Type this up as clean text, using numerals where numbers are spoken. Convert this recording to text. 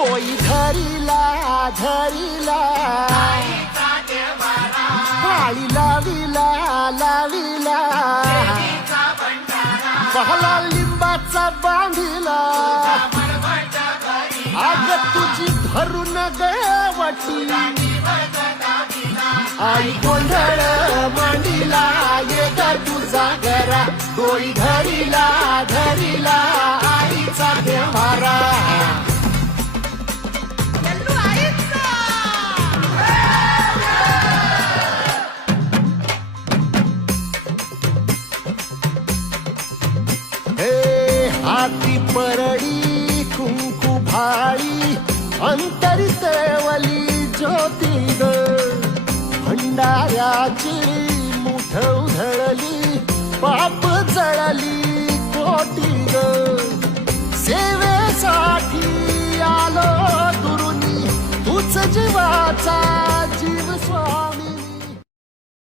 कोई धरिला धरिला पाळी लाविला लाविला पहला लिंबाचा बांधिला आग तुझी धरून गवटी आई गोंधळ मांडिला ये ग तुझा घरा कोई धरिला धरिला आईचा देवारा हाती परडी कुंकू भाळी अंतरी तळवली ज्योती ग भंडाऱ्याची मुठ उधळली पाप जळली कोटी ग सेवेसाठी आलो दुरुनी तूच जीवाचा